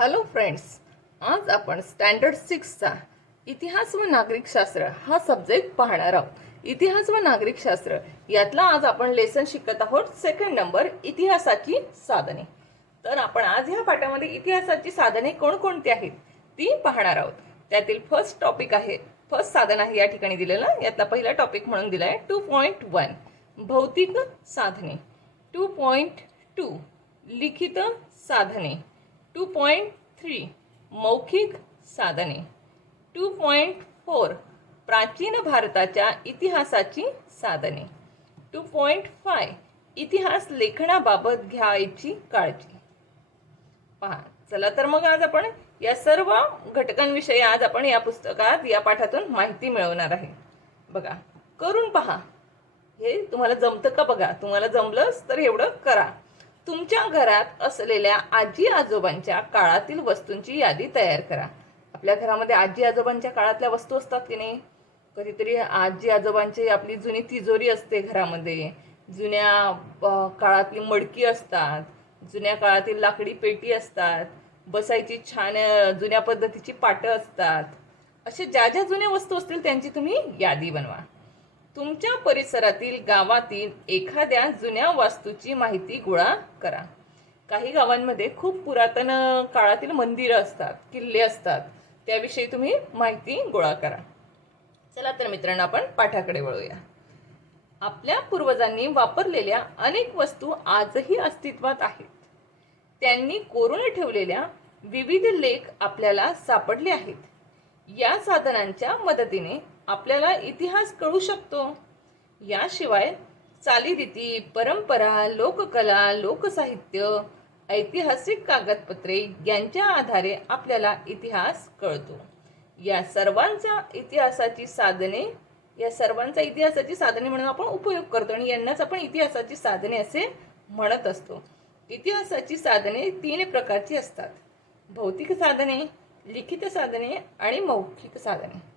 Hello friends, आज आपण standard 6चा इतिहास व नागरिकशास्त्र हा सब्जेक्ट पाहणार आहोत। इतिहास व नागरिकशास्त्र यातला आज आपण लेसन शिकत आहोत सेकंड नंबर इतिहासाची साधने। तर आपण आज ह्या पाठामध्ये इतिहासाची साधने कोणकोणती आहेत ती पाहणार आहोत। त्यातील फर्स्ट साधन आहे या ठिकाणी दिलेलं, यातला पहिला टॉपिक म्हणून दिलाय 2.1 भौतिक साधने, 2.2 लिखित साधने, 2.3 मौखिक साधने, 2.4 प्राचीन भारताच्या इतिहासाची साधने, 2.5 इतिहास लेखनाबाबत घ्यायची काळजी। पहा, चला तर मग आज आपण या सर्व घटकांविषयी आज आपण या पुस्तकात या पाठातून माहिती मिळवणार आहे। बघा, करून पहा, हे तुम्हाला जमतं का बघा। तुम्हाला जमलंच तर एवढं करा। तुमच्या घरात असलेल्या आजी आजोबांच्या काळातील वस्तूंची यादी तयार करा। आपल्या घरामध्ये आजी आजोबांच्या काळातल्या वस्तू असतात की नाही? कधीतरी आजी आजोबांची आपली जुनी तिजोरी असते घरामध्ये, जुन्या काळातली मडकी असतात, जुन्या काळातील लाकडी पेटी असतात, बसायची छान जुन्या पद्धतीची पाटं असतात। असे ज्या ज्या जुन्या वस्तू असतील त्यांची तुम्ही यादी बनवा। तुमच्या परिसरातील गावातील एखाद्या जुन्या वास्तूची माहिती गोळा करा। काही गावांमध्ये खूप पुरातन काळातील मंदिरं असतात, किल्ले असतात, त्याविषयी तुम्ही माहिती गोळा करा। चला तर मित्रांनो, आपण पाठाकडे वळूया। आपल्या पूर्वजांनी वापरलेल्या अनेक वस्तू आजही अस्तित्वात आहेत। त्यांनी कोरून ठेवलेल्या विविध लेख आपल्याला सापडले आहेत। या साधनांच्या मदतीने आपल्याला इतिहास कळू शकतो। याशिवाय चालीरीती, परंपरा, लोककला, लोकसाहित्य, ऐतिहासिक कागदपत्रे यांच्या आधारे आपल्याला इतिहास कळतो। या सर्वांचा इतिहासाची साधने म्हणून आपण उपयोग करतो आणि यांनाच आपण इतिहासाची साधने असे म्हणत असतो। इतिहासाची साधने 3 प्रकारची असतात: भौतिक साधने, लिखित साधने आणि मौखिक साधने।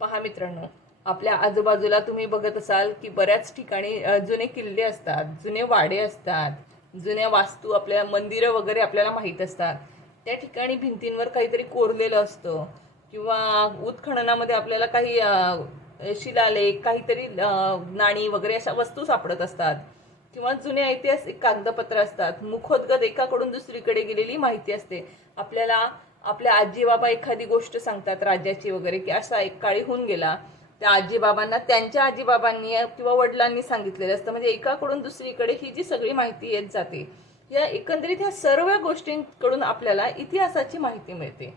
पहा मित्रांनो, आपल्या आजूबाजूला तुम्ही बघत असाल की बऱ्याच ठिकाणी जुने किल्ले असतात, जुने वाडे असतात, जुन्या वास्तू, आपल्या मंदिरं वगैरे आपल्याला माहीत असतात। त्या ठिकाणी भिंतींवर काहीतरी कोरलेलं असतं किंवा उत्खननामध्ये आपल्याला काही शिलालेख, काहीतरी नाणी वगैरे अशा वस्तू सापडत असतात किंवा जुने ऐतिहासिक कागदपत्र असतात। मुखोद्गत एकाकडून दुसरीकडे गेलेली माहिती असते। आपल्याला आपल्या आजी बाबा एखादी गोष्ट सांगतात राज्याची वगैरे, की असा एक काळी होऊन गेला, त्या आजीबाबांना त्यांच्या आजीबाबांनी किंवा वडिलांनी सांगितलेलं असतं। म्हणजे एकाकडून दुसरीकडे ही जी सगळी माहिती येत जाते, या एकंदरीत ह्या सर्व गोष्टींकडून आपल्याला इतिहासाची माहिती मिळते।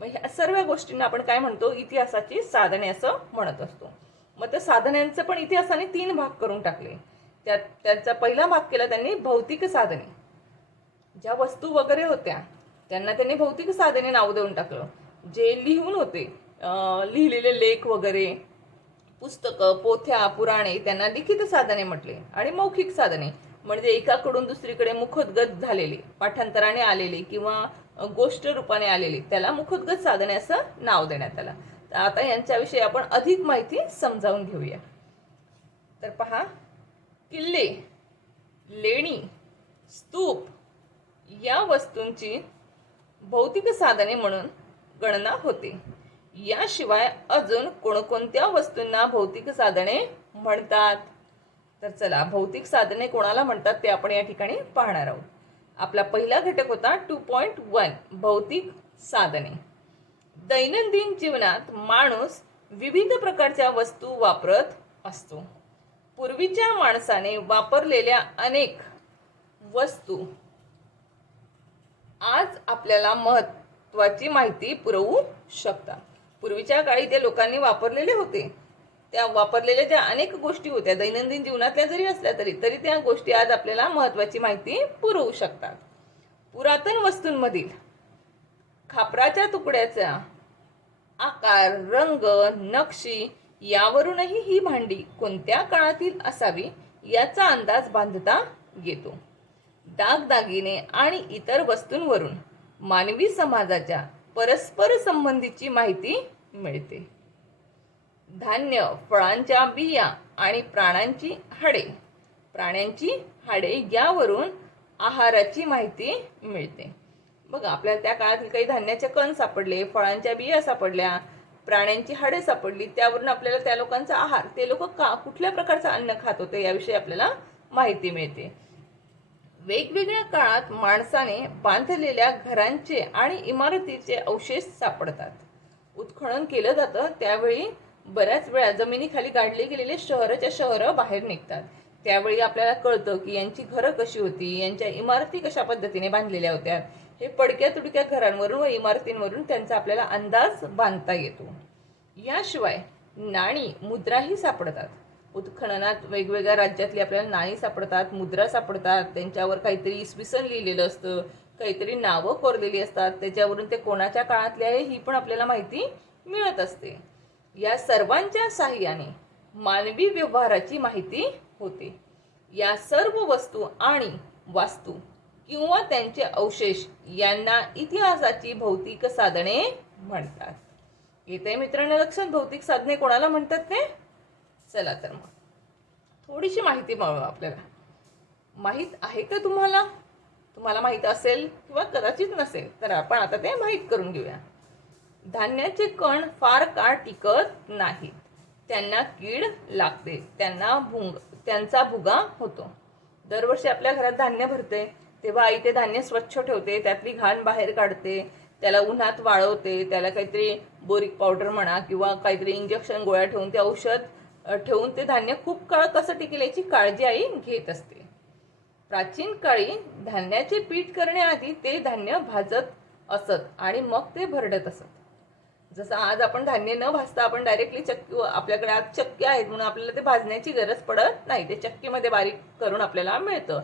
मग ह्या सर्व गोष्टींना आपण काय म्हणतो? इतिहासाची साधने असं म्हणत असतो। मग त्या साधनांचं पण इतिहासाने 3 भाग करून टाकले। त्याचा पहिला भाग केला त्यांनी भौतिक साधने। ज्या वस्तू वगैरे होत्या त्यांना त्यांनी भौतिक साधने नाव देऊन टाकलं। जे लिहून होते, लिहिलेले लेख वगैरे, पुस्तकं, पोथ्या, पुराणे, त्यांना लिखित साधने म्हटले। आणि मौखिक साधने म्हणजे एकाकडून दुसरीकडे मुखोद्गत झालेली, पाठांतराने आलेली किंवा गोष्ट रूपाने आलेली, त्याला मुखोद्गत साधने असं नाव देण्यात आलं। तर आता यांच्याविषयी आपण अधिक माहिती समजावून घेऊया। तर पहा, किल्ले, लेणी, स्तूप या वस्तूंची भौतिक साधने म्हणून गणना होते। याशिवाय अजून कोणकोणत्या वस्तूंना भौतिक साधने म्हणतात? तर चला, भौतिक साधने कोणाला म्हणतात ते आपण या ठिकाणी पाहणार आहोत। आपला पहिला घटक होता 2.1 भौतिक साधने। दैनंदिन जीवनात माणूस विविध प्रकारच्या वस्तू वापरत असतो। पूर्वीच्या माणसाने वापरलेल्या अनेक वस्तू आज आपल्याला महत्त्वाची माहिती पुरवू शकतात। पूर्वीच्या काळी त्या लोकांनी वापरलेले होते, त्या वापरलेल्या ज्या अनेक गोष्टी होत्या दैनंदिन जीवनातल्या जरी असल्या तरी त्या गोष्टी आज आपल्याला महत्त्वाची माहिती पुरवू शकतात। पुरातन वस्तूंमधील खापराच्या तुकड्याचा आकार, रंग, नक्षी यावरूनही ही भांडी कोणत्या काळातील असावी याचा अंदाज बांधता येतो। दागदागिने आणि इतर वस्तूंवरून मानवी समाजाच्या परस्पर संबंधीची माहिती मिळते। धान्य, फळांच्या बिया आणि प्राण्यांची हाडे यावरून आहाराची माहिती मिळते। बघा आपल्याला त्या काळातील काही धान्याचे कण सापडले, फळांच्या बिया सापडल्या, प्राण्यांची हाडे सापडली, त्यावरून आपल्याला त्या लोकांचा आहार, ते लोक कुठल्या प्रकारचं अन्न खात होते याविषयी आपल्याला माहिती मिळते. वेगवेगळ्या काळात माणसाने बांधलेल्या घरांचे आणि इमारतीचे अवशेष सापडतात. उत्खनन केलं जातं त्यावेळी बऱ्याच वेळा जमिनीखाली गाडले गेलेले शहराच्या शहर बाहेर निघतात. त्यावेळी आपल्याला कळतं की यांची घरं कशी होती, यांच्या इमारती कशा पद्धतीने बांधलेल्या होत्या. हे पडक्या तुडक्या घरांवरून व इमारतींवरून त्यांचा आपल्याला अंदाज बांधता येतो. याशिवाय नाणी, मुद्राही सापडतात. उत्खननात वेगवेगळ्या राज्यातली आपल्याला नाणी सापडतात, मुद्रा सापडतात. त्यांच्यावर काहीतरी इसवी सन लिहिलेलं असतं, काहीतरी नावं कोरलेली असतात. त्याच्यावरून ते कोणाच्या काळातले आहे ही पण आपल्याला माहिती मिळत असते. या सर्वांच्या साहाय्याने मानवी व्यवहाराची माहिती होते. या सर्व वस्तू आणि वास्तू किंवा त्यांचे अवशेष यांना इतिहासाची भौतिक साधने म्हणतात. येते मित्रांनो लक्षात, भौतिक साधने कोणाला म्हणतात ते? चला तर मग थोडीशी माहिती मिळवू. आपल्याला माहित आहे का तुम्हाला? तुम्हाला माहित असेल किंवा कदाचित नसेल तर आपण आता ते माहित करून घेऊया. धान्याचे कण फार काळ टिकत नाहीत, त्यांना कीड लागते, त्यांचा भुगा होतो. दरवर्षी आपल्या घरात धान्य भरते तेव्हा आई ते धान्य स्वच्छ ठेवते, त्यातली घाण बाहेर काढते, त्याला उन्हात वाळवते, त्याला काहीतरी बोरिक पावडर म्हणा किंवा काहीतरी इंजेक्शन गोळ्या ठेवून ते औषध ठेवून ते धान्य खूप काळ कसं टिकेल याची काळजी आई घेत असते. प्राचीन काळी धान्याचे पीठ करण्याआधी ते धान्य भाजत असत आणि मग ते भरडत असत. जसं आज आपण धान्य न भाजता आपण डायरेक्टली चक्की, आपल्याकडे आज चक्की आहेत म्हणून आपल्याला ते भाजण्याची गरज पडत नाही, ते चक्कीमध्ये बारीक करून आपल्याला मिळतं.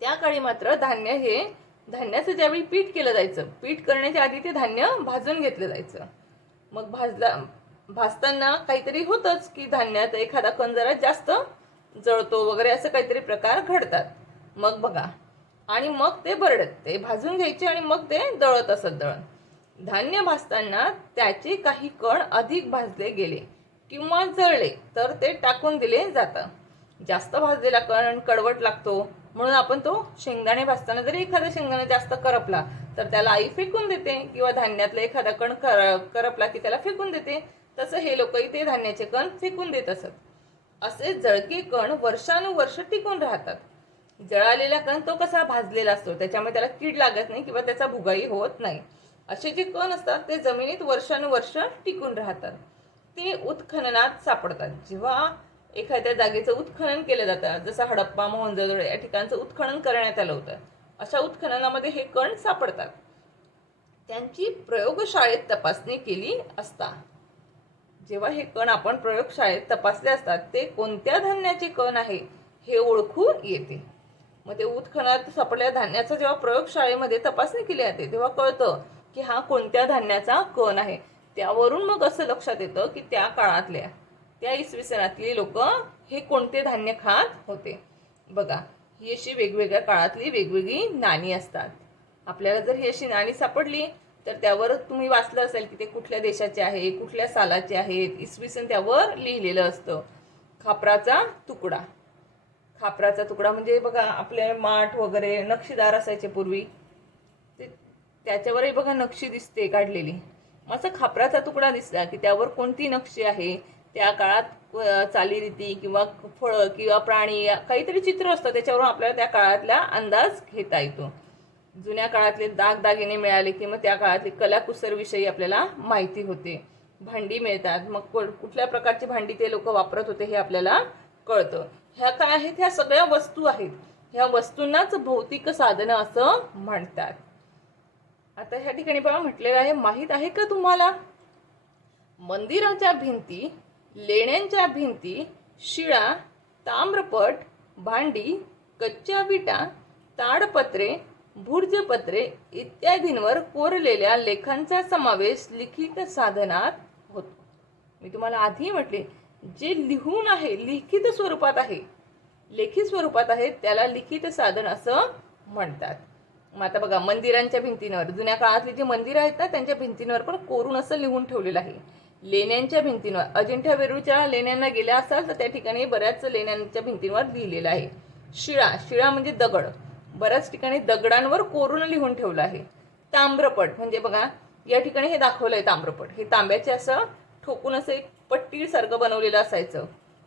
त्या काळी मात्र धान्याचं ज्यावेळी पीठ केलं जायचं, पीठ करण्याच्या आधी ते धान्य भाजून घेतलं जायचं. मग भाजताना काहीतरी होतंच की धान्यात एखादा कण जरा जास्त जळतो वगैरे असं काहीतरी प्रकार घडतात. मग बघा, आणि मग ते भरडत, ते भाजून घ्यायचे आणि मग ते दळत असत दळण. धान्य भाजताना त्याचे काही कण अधिक भाजले गेले किंवा जळले तर ते टाकून दिले जातं. जास्त भाजलेला कण कडवट लागतो म्हणून आपण तो शेंगदाणे भाजताना जरी एखादा शेंगदाणा जास्त करपला तर त्याला आई फेकून देते, किंवा धान्यातला एखादा कण करपला की त्याला फेकून देते. तसं हे लोकही ते धान्याचे कण फेकून देत असत. असे जळके कण वर्षानुवर्ष टिकून राहतात. जळालेला कण तो कसा भाजलेला असतो, त्याच्यामुळे त्याला कीड लागत नाही किंवा त्याचा भुगाई होत नाही. असे जे कण असतात ते जमिनीत वर्षानुवर्ष टिकून राहतात. ते उत्खननात सापडतात. जेव्हा एखाद्या जागेचं उत्खनन केलं जातं, जसं हडप्पा, मोहनजोदडो या ठिकाणचं उत्खनन करण्यात आलं होतं, अशा उत्खननामध्ये हे कण सापडतात. त्यांची प्रयोगशाळेत तपासणी केली असता. जेव्हा हे कण आपण प्रयोगशाळेत तपासले असतात ते कोणत्या धान्याचे कण आहे हे ओळखून येते. मग ते उत्खननात सापडलेल्या धान्याचं जेव्हा प्रयोगशाळेमध्ये तपासणी केली जाते तेव्हा कळतं की हा कोणत्या धान्याचा कण आहे. त्यावरून मग असं लक्षात येतं की त्या काळातल्या, त्या इसवी सनातली लोक हे कोणते धान्य खात होते. बघा, ही अशी वेगवेगळ्या काळातली वेगवेगळी नाणी असतात. आपल्याला जर ही अशी नाणी सापडली तर त्यावर तुम्ही वाचलं असेल की ते कुठल्या देशाचे आहे, कुठल्या सालाचे आहेत, इसवी सन त्यावर लिहिलेलं असतं. खापराचा तुकडा. खापराचा तुकडा म्हणजे बघा आपले माठ वगैरे नक्षीदार असायचे पूर्वी, त्याच्यावरही बघा नक्षी दिसते काढलेली. असं खापराचा तुकडा दिसला की त्यावर कोणती नक्षी आहे, त्या काळात चालीरीती किंवा फळं किंवा प्राणी काहीतरी चित्र असतं, त्याच्यावरून आपल्याला त्या काळातला अंदाज घेता येतो. जुन्या काळातले दागदागिने मिळाले की मग त्या काळातली कलाकुसर विषयी आपल्याला माहिती होते. भांडी मिळतात, मग कुठल्या प्रकारची भांडी ते लोक वापरत होते हे आपल्याला कळतं. ह्या काय आहेत? ह्या सगळ्या वस्तू आहेत. ह्या वस्तूंनाच भौतिक साधनं असं म्हणतात. आता ह्या ठिकाणी बघा म्हटलेलं आहे, माहित आहे का तुम्हाला? मंदिराच्या भिंती, लेण्यांच्या भिंती, शिळा, ताम्रपट, भांडी, कच्च्या विटा, ताडपत्रे, भुर्जपत्रे इत्यादींवर कोरलेल्या लेखांचा समावेश लिखित साधनात होतो. मी तुम्हाला आधी म्हटले, जे लिहून आहे, लिखित स्वरूपात आहे, लेखी स्वरूपात आहे, त्याला लिखित साधन असं म्हणतात. मग आता बघा, मंदिरांच्या भिंतींवर, जुन्या काळातली जी मंदिरं आहेत ना त्यांच्या भिंतींवर पण कोरून असं लिहून ठेवलेलं आहे. लेण्यांच्या भिंतींवर, अजिंठा वेरूळच्या लेण्यांना गेल्या असाल तर त्या ठिकाणी बऱ्याच लेण्यांच्या भिंतींवर लिहिलेलं आहे. शिळा, शिळा म्हणजे दगड, बऱ्याच ठिकाणी दगडांवर कोरून लिहून ठेवलं आहे. ताम्रपट म्हणजे बघा या ठिकाणी हे दाखवलंय ताम्रपट. हे तांब्याचे असं ठोकून असं एक पट्टी सारखं बनवलेलं असायचं,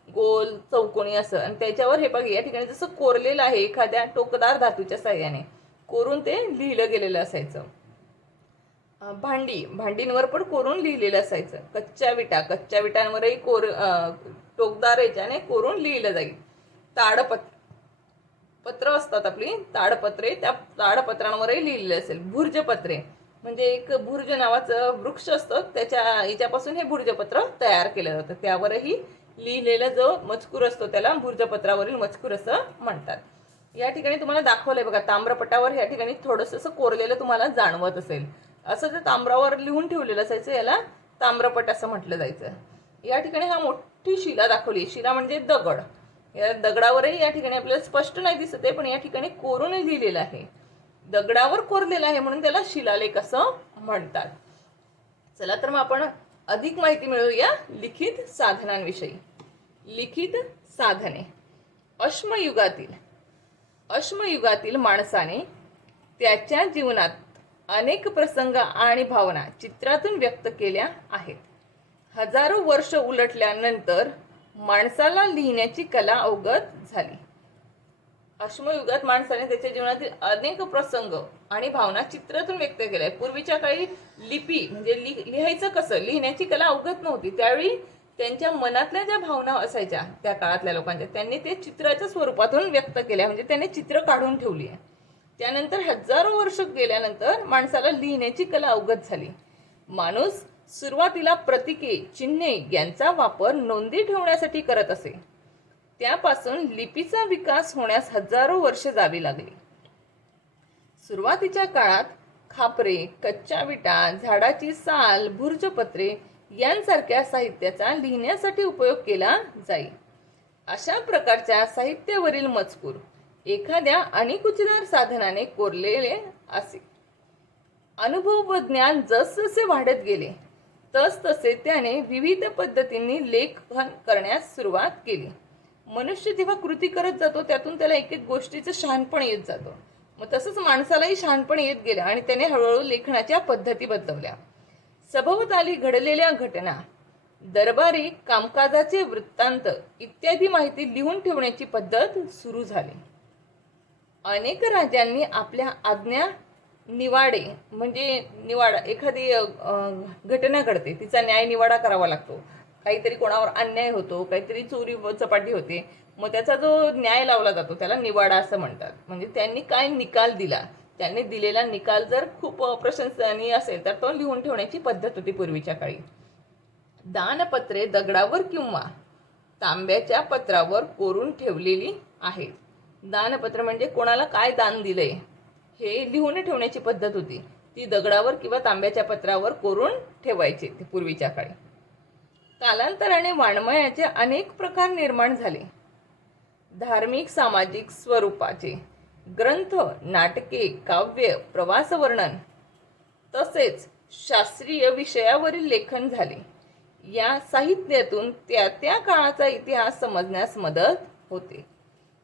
गोल चौकोनी असं, आणि त्याच्यावर हे बघा या ठिकाणी जसं कोरलेलं आहे एखाद्या टोकदार धातूच्या साह्याने कोरून ते लिहिलं गेलेलं असायचं. भांडींवर पण कोरून लिहिलेलं असायचं. कच्च्या विटांवरही टोकदार याच्याने कोरून लिहिलं जाईल. पत्र असतात आपली ताडपत्रे, त्या ताडपत्रांवरही लिहिलेलं असेल. भुर्जपत्रे म्हणजे एक भुर्ज नावाचं वृक्ष असतं, त्याच्या याच्यापासून हे भुर्जपत्र तयार केलं जातं. त्यावरही लिहिलेला जो मजकूर असतो त्याला भुर्जपत्रावरील मजकूर असं म्हणतात. या ठिकाणी तुम्हाला दाखवलंय बघा, ताम्रपटावर या ठिकाणी थोडंसं असं कोरलेलं तुम्हाला जाणवत असेल. असं जे ताम्रावर लिहून ठेवलेलं असायचं याला ताम्रपट असं म्हटलं जायचं. या ठिकाणी हा मोठी शिला दाखवली. शिला म्हणजे दगड. या दगडावरही या ठिकाणी आपल्याला स्पष्ट नाही दिसत आहे, पण या ठिकाणी कोरून लिहिलेलं आहे. दगडावर कोरलेलं आहे म्हणून त्याला शिलालेख असं म्हणतात. चला तर मग आपण अधिक माहिती मिळवूया लिखित साधनांविषयी. लिखित साधने. अश्मयुगातील माणसाने त्याच्या जीवनात अनेक प्रसंग आणि भावना चित्रातून व्यक्त केल्या आहेत. हजारो वर्ष उलटल्यानंतर माणसाला लिहिण्याची कला अवगत झाली. अश्मयुगात माणसाने त्याच्या जीवनातील अनेक प्रसंग आणि भावना चित्रातून व्यक्त केल्या. पूर्वीच्या काळी लिपी म्हणजे लिहायचं कसं, लिहिण्याची कला अवगत नव्हती. त्यावेळी त्यांच्या मनातल्या ज्या भावना असायच्या त्या काळातल्या लोकांच्या, त्यांनी ते चित्राच्या स्वरूपातून व्यक्त केल्या, म्हणजे त्यांनी चित्र काढून ठेवली आहे. त्यानंतर हजारो वर्ष गेल्यानंतर माणसाला लिहिण्याची कला अवगत झाली. माणूस सुरुवातीला प्रतीके, चिन्हे यांचा वापर नोंदी ठेवण्यासाठी करत असे. त्यापासून लिपीचा विकास होण्यास हजारो वर्ष जावी लागली. सुरुवातीच्या काळात खापरे, कच्च्या विटा, झाडाची साल, भुर्जपत्रे यांसारख्या साहित्याचा लिहिण्यासाठी उपयोग केला जाई. अशा प्रकारच्या साहित्यावरील मजकूर एखाद्या अणकुचीदार साधनाने कोरलेले असे. अनुभव व ज्ञान जसजसे वाढत गेले तसतसे त्याने विविध पद्धतींनी लेखन करण्यास सुरुवात केली. मनुष्य जेव्हा कृती करत जातो त्यातून त्याला एक एक गोष्टीचं शहाणपण येत जातं. मग तसंच माणसालाही शहाणपण येत गेलं आणि त्याने हळूहळू लेखनाच्या पद्धती बदलवल्या. सभोवताली घडलेल्या घटना, दरबारी कामकाजाचे वृत्तांत इत्यादी माहिती लिहून ठेवण्याची पद्धत सुरू झाली. अनेक राजांनी आपल्या आज्ञा निवाडे म्हणजे निवाडा, एखादी घटना घडते तिचा न्याय निवाडा करावा लागतो. काहीतरी कोणावर अन्याय होतो, काहीतरी चोरी चपाटी होते, मग त्याचा जो न्याय लावला जातो त्याला निवाडा असं म्हणतात. म्हणजे त्यांनी काय निकाल दिला, त्यांनी दिलेला निकाल जर खूप प्रशंसनीय असेल तर तो लिहून ठेवण्याची पद्धत होती पूर्वीच्या काळी. दानपत्रे दगडावर किंवा तांब्याच्या पत्रावर कोरून ठेवलेली आहेत. दानपत्र म्हणजे कोणाला काय दान दिलंय हे लिहून ठेवण्याची पद्धत होती. ती दगडावर किंवा तांब्याच्या पत्रावर कोरून ठेवायची ती पूर्वीच्या काळी. कालांतराने वाङ्मयाचे अनेक प्रकार निर्माण झाले. धार्मिक सामाजिक स्वरूपाचे ग्रंथ, नाटके, काव्य, प्रवास वर्णन तसेच शास्त्रीय विषयावरील लेखन झाले. या साहित्यातून त्या त्या काळाचा इतिहास समजण्यास मदत होते.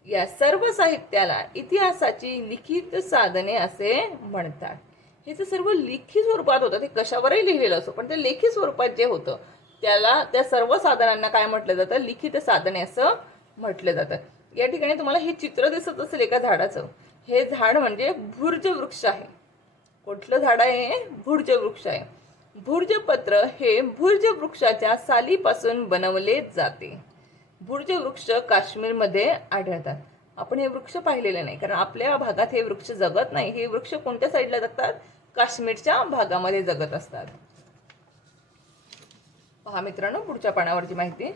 या सर्व साहित्याला इतिहासाची लिखित साधने असे म्हणतात. हे तर सर्व लिखित स्वरूपात होतं, ते कशावरही लिहिलेलं असो, पण ते लेखी स्वरूपात जे होतं त्याला, त्या सर्व साधनांना काय म्हटलं जातं, लिखित साधने असं म्हटलं जातं. या ठिकाणी तुम्हाला हे चित्र दिसत असेल एका झाडाचं. हे झाड म्हणजे भुर्ज वृक्ष आहे. कुठलं झाड आहे? भुर्ज वृक्ष आहे. भुर्जपत्र हे भुर्ज वृक्षाच्या सालीपासून बनवले जाते. भुर्ज वृक्ष काश्मीरमध्ये आढळतात. आपण हे वृक्ष पाहिलेले नाही, कारण आपल्या भागात हे वृक्ष जगत नाही. हे वृक्ष कोणत्या साईडला जगतात? काश्मीरच्या भागामध्ये जगत असतात. पहा मित्रांनो पुढच्या पानावरची माहिती.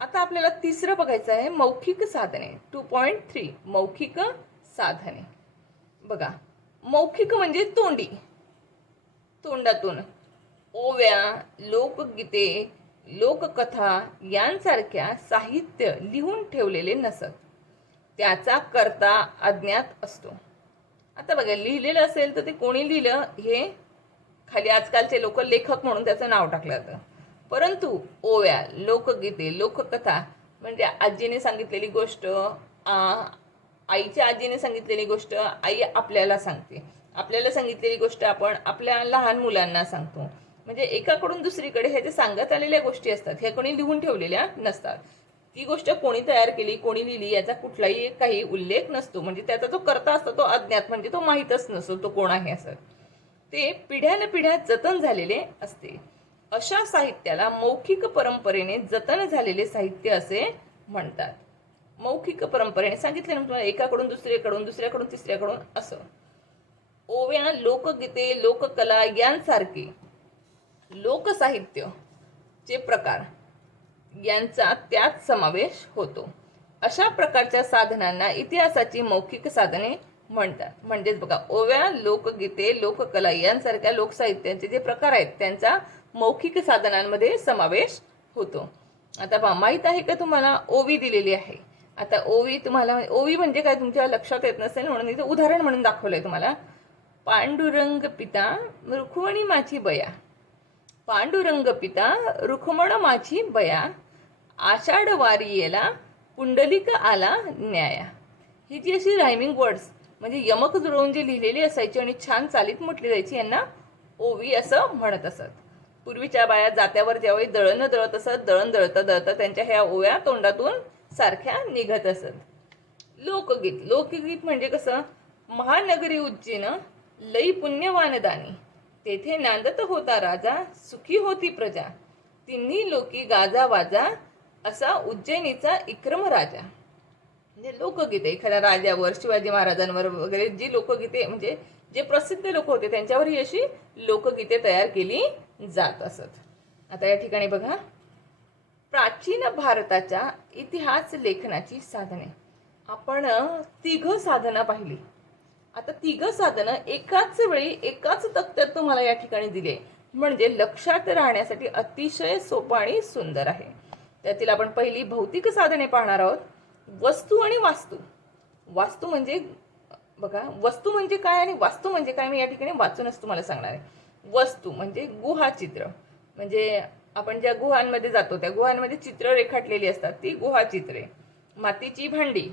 आता आपल्याला तिसरं बघायचं आहे, मौखिक साधने. 2.3 मौखिक साधने. बघा, मौखिक म्हणजे तोंडी, तोंडातून ओव्या, लोकगीते, लोककथा यांसारख्या साहित्य लिहून ठेवलेले नसत. त्याचा कर्ता अज्ञात असतो. आता बघा, लिहिलेलं असेल तर ते कोणी लिहिलं हे खाली आजकालचे लोक लेखक म्हणून त्याचं नाव टाकलं जातं. परंतु ओव्या, लोकगीते, लोककथा म्हणजे आजीने सांगितलेली गोष्ट, आईच्या आजीने सांगितलेली गोष्ट आई आपल्याला सांगते, आपल्याला सांगितलेली गोष्ट आपण आपल्या लहान मुलांना सांगतो. म्हणजे एकाकडून दुसरीकडे ह्या ज्या सांगत आलेल्या गोष्टी असतात ह्या कोणी लिहून ठेवलेल्या नसतात. ती गोष्ट कोणी तयार केली, कोणी लिहिली याचा कुठलाही काही उल्लेख नसतो. म्हणजे त्याचा जो कर्ता असतो तो अज्ञात, म्हणजे तो माहीतच नसतो तो कोण आहे असं. ते पिढ्यानपिढ्या जतन झालेले असते. अशा साहित्याला मौखिक परंपरेने जतन झालेले साहित्य असे म्हणतात. मौखिक परंपरेने सांगितले ना तुम्हाला, एकाकडून दुसरीकडून, दुसऱ्याकडून तिसऱ्याकडून असं. ओव्या, लोकगीते, लोककला यांसारखे लोकसाहित्य चे प्रकार यांचा त्यात समावेश होतो. अशा प्रकारच्या साधनांना इतिहासाची मौखिक साधने म्हणतात. म्हणजेच बघा, ओव्या, लोकगीते, लोककला यांसारख्या लोकसाहित्याचे जे प्रकार आहेत त्यांचा मौखिक साधनांमध्ये समावेश होतो. आता पहा, माहित आहे का तुम्हाला ओवी दिलेली आहे. आता ओवी तुम्हाला, ओवी म्हणजे काय तुमच्या लक्षात येत नसेल म्हणून इथे उदाहरण म्हणून दाखवलंय तुम्हाला. पांडुरंग पिता रुक्मिणी माझी बया, पांडुरंग पिता रुक्मण माझी बया, आषाढ वारी येला पुंडलिक आला न्याया. ही जी अशी रायमिंग वर्ड्स म्हणजे यमक जुळवून जी लिहिलेली असायची आणि छान चालीत म्हटली जायची यांना ओवी असं म्हणत असत. पूर्वीच्या बाया जात्यावर ज्यावेळी दळण दळत असत, दळण दळता दळता त्यांच्या ह्या ओव्या तोंडातून सारख्या निघत असत. लोकगीत, लोकगीत म्हणजे कसं, महानगरी उज्जैन लई पुण्यवान दानी, तेथे नांदत होता राजा, सुखी होती प्रजा, तिन्ही लोकी गाजा वाजा, असा उज्जैनीचा इक्रम राजा. म्हणजे लोकगीते एखाद्या राजावर, शिवाजी महाराजांवर वगैरे जी लोकगीते म्हणजे जे प्रसिद्ध लोक होते त्यांच्यावर ही अशी लोकगीते तयार केली जात असत. आता या ठिकाणी बघा, प्राचीन भारताच्या इतिहास लेखनाची साधने. आपण तिघ साधनं पाहिली. आता तिघ साधनं एकाच वेळी एकाच तक्त्यात तुम्हाला या ठिकाणी दिले, म्हणजे लक्षात राहण्यासाठी अतिशय सोपं आणि सुंदर आहे. त्यातील आपण पहिली भौतिक साधने पाहणार आहोत. वस्तू आणि वास्तू. वास्तू म्हणजे बघा, वस्तू म्हणजे काय आणि वास्तू म्हणजे काय मी या ठिकाणी वाचूनच तुम्हाला सांगणार आहे. वस्तू म्हणजे गुहाचित्र, म्हणजे आपण ज्या गुहांमध्ये जातो त्या गुहांमध्ये चित्र रेखाटलेली असतात ती गुहाचित्रे. मातीची भांडी,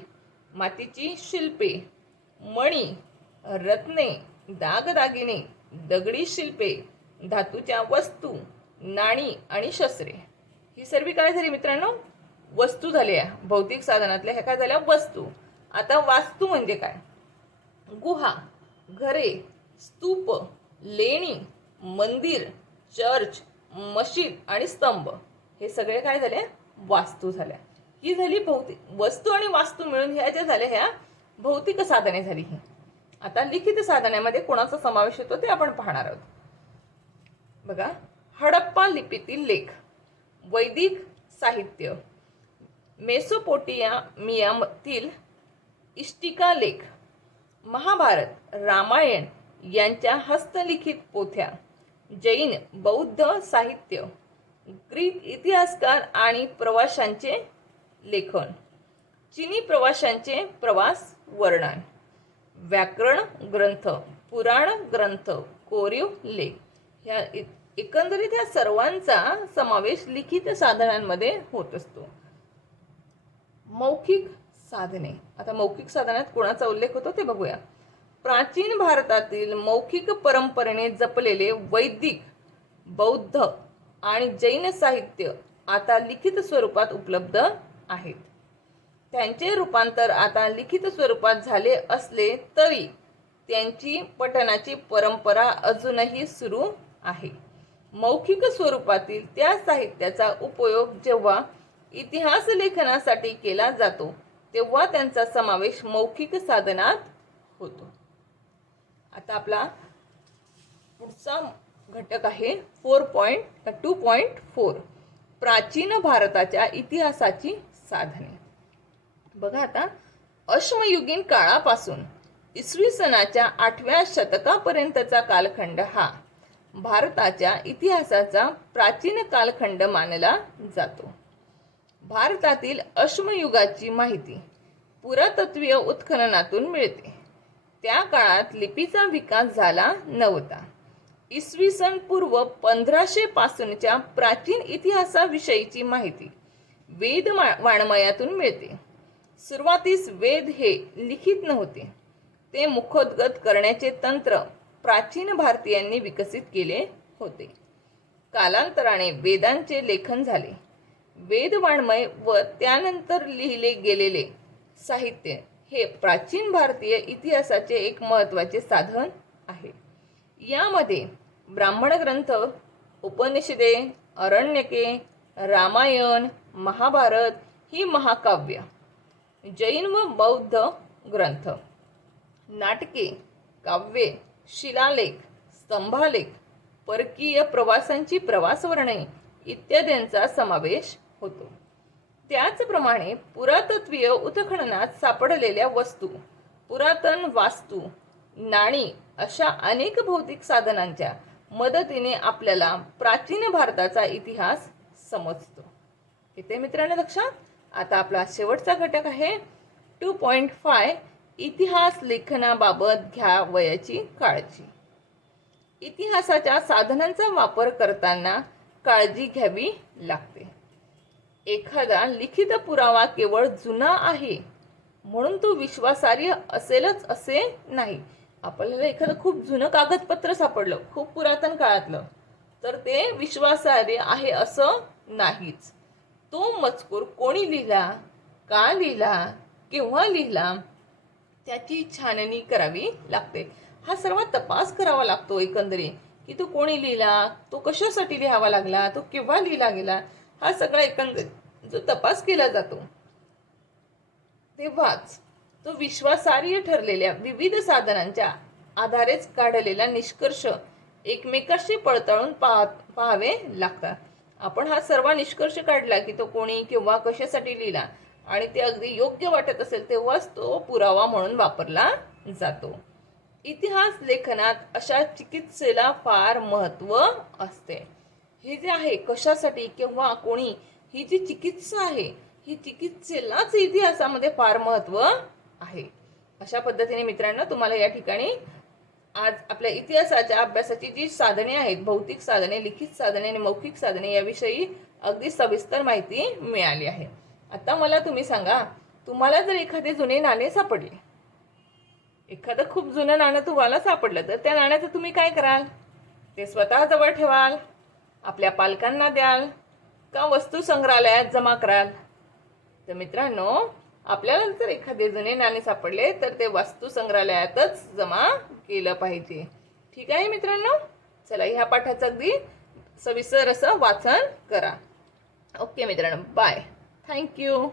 मातीची शिल्पे, मणी, रत्ने, दागदागिने, दगडी शिल्पे, धातूच्या वस्तू, नाणी आणि शस्त्रे. ही सर्व काय झाली मित्रांनो, वस्तू झाल्या. भौतिक साधनातल्या ह्या काय झाल्या, वस्तू. आता वास्तू म्हणजे काय, गुहा, घरे, स्तूप, लेणी, मंदिर, चर्च, मशीद आणि स्तंभ, हे सगळे काय झाले, वास्तू झाल्या. ही झाली भौतिक. वस्तू आणि वास्तू मिळून ह्या ज्या झाल्या ह्या भौतिक साधने झाली. ही आता लिखित साधनामध्ये कोणाचा समावेश होतो ते आपण पाहणार आहोत. बघा, हडप्पा लिपीतील लेख, वैदिक साहित्य, मेसोपोटेमियातील इष्टिका लेख, महाभारत, रामायण यांच्या हस्तलिखित पोथ्या, जैन बौद्ध साहित्य, ग्रीक इतिहासकार आणि प्रवाशांचे लेखन, चीनी प्रवाशांचे प्रवास वर्णन, व्याकरण ग्रंथ, पुराण ग्रंथ, कोरीव लेख, ह्या एकंदरीत ह्या सर्वांचा समावेश लिखित साधनांमध्ये होत असतो. मौखिक साधने. आता मौखिक साधनात कोणाचा उल्लेख होतो ते बघूया. प्राचीन भारतातील मौखिक परंपरेने जपलेले वैदिक, बौद्ध आणि जैन साहित्य आता लिखित स्वरूपात उपलब्ध आहेत. त्यांचे रूपांतर आता लिखित स्वरूपात झाले असले तरी त्यांची पठणाची परंपरा अजूनही सुरू आहे. मौखिक स्वरूपातील त्या साहित्याचा उपयोग जेव्हा इतिहास लेखनासाठी केला जातो तेव्हा त्यांचा समावेश मौखिक साधनात होतो. आता आपला पुढचा घटक आहे 4.2.4 प्राचीन भारताच्या इतिहासाची साधने. बघा, आता अश्मयुगीन काळापासून इसवी सनाच्या 8व्या शतकापर्यंतचा कालखंड हा भारताच्या इतिहासाचा प्राचीन कालखंड मानला जातो. भारतातील अश्मयुगाची माहिती पुरातत्वीय उत्खननातून मिळते. त्या काळात लिपीचा विकास झाला नव्हता. इसवी सन पूर्व 1500 पासूनच्या प्राचीन इतिहासाविषयीची माहिती वेद वाङ्मयातून मिळते. सुरुवातीस वेद हे लिखित नव्हते. ते मुखोद्गत करण्याचे तंत्र प्राचीन भारतीयांनी विकसित केले होते. कालांतराने वेदांचे लेखन झाले. वेदवाङ्मय व त्यानंतर लिहिले गेलेले साहित्य हे प्राचीन भारतीय इतिहासाचे एक महत्त्वाचे साधन आहे. यामध्ये ब्राह्मण ग्रंथ, उपनिषदे, अरण्यके, रामायण, महाभारत ही महाकाव्य, जैन व बौद्ध ग्रंथ, नाटके, काव्ये, शिलालेख, स्तंभालेख, परकीय प्रवासांची प्रवासवर्णने इत्यादींचा समावेश होतो. त्याचप्रमाणे पुरातत्वीय उत्खननात सापडलेल्या वस्तू, पुरातन वास्तू, नाणी अशा अनेक भौतिक साधनांच्या मदतीने आपल्याला प्राचीन भारताचा इतिहास समजतो. येते मित्रांनो लक्षात. आता आपला शेवटचा घटक आहे 2.5 इतिहास लेखनाबाबत घ्यावयाची काळजी. इतिहासाच्या साधनांचा वापर करताना काळजी घ्यावी लागते. एखादा लिखित पुरावा केवळ जुना आहे म्हणून तो विश्वासार्ह असेलच असे नाही. आपल्याला एखादं खूप जुनं कागदपत्र सापडलं, खूप पुरातन काळातलं, तर ते विश्वासार्ह आहे असं नाहीच. तो मजकूर कोणी लिहिला, का लिहिला, केव्हा लिहिला त्याची छाननी करावी लागते. हा सर्व तपास करावा लागतो एकंदरीत, की तो कोणी लिहिला, तो कशासाठी लिहावा लागला, तो केव्हा लिहिला गेला, हा सगळा एकंदरीत जो तपास केला जातो तेव्हाच तो विश्वासार्ह ठरलेल्या विविध साधनांच्या आधारेच काढलेला निष्कर्ष एकमेकाशी पडताळून पाहावे लागतात. आपण हा सर्व निष्कर्ष काढला की तो कोणी केव्हा कशासाठी लिहिला आणि ते अगदी योग्य वाटत असेल तेव्हाच तो पुरावा म्हणून वापरला जातो. इतिहास लेखनात अशा चिकित्सेला फार महत्त्व असते. हे जे आहे कशासाठी केव्हा कोणी ही जी चिकित्सा आहे, ही चिकित्सेलाच इतिहासामध्ये फार महत्त्व आहे. अशा पद्धतीने मित्रांनो तुम्हाला या ठिकाणी आज आपल्या इतिहासाच्या अभ्यासाची जी साधने आहेत, भौतिक साधने, लिखित साधने आणि मौखिक साधने याविषयी अगदी सविस्तर माहिती मिळाली आहे. आता मला तुम्ही सांगा, तुम्हाला जर एखादे जुने नाणे सापडले, एखादं खूप जुनं नाणं तुम्हाला सापडलं, तर त्या नाण्याचं तुम्ही काय कराल? ते स्वतः जवळ ठेवाल, आपल्या पालकांना द्याल, का वस्तू संग्रहालयात जमा कराल? तर मित्रांनो, आपल्याला जर एखादे जुने नाणे सापडले तर ते वस्तू संग्रहालयातच जमा केलं पाहिजे. ठीक आहे मित्रांनो, चला ह्या पाठाचं अगदी सविस्तर असं वाचन करा. ओके मित्रांनो, बाय, थँक्यू.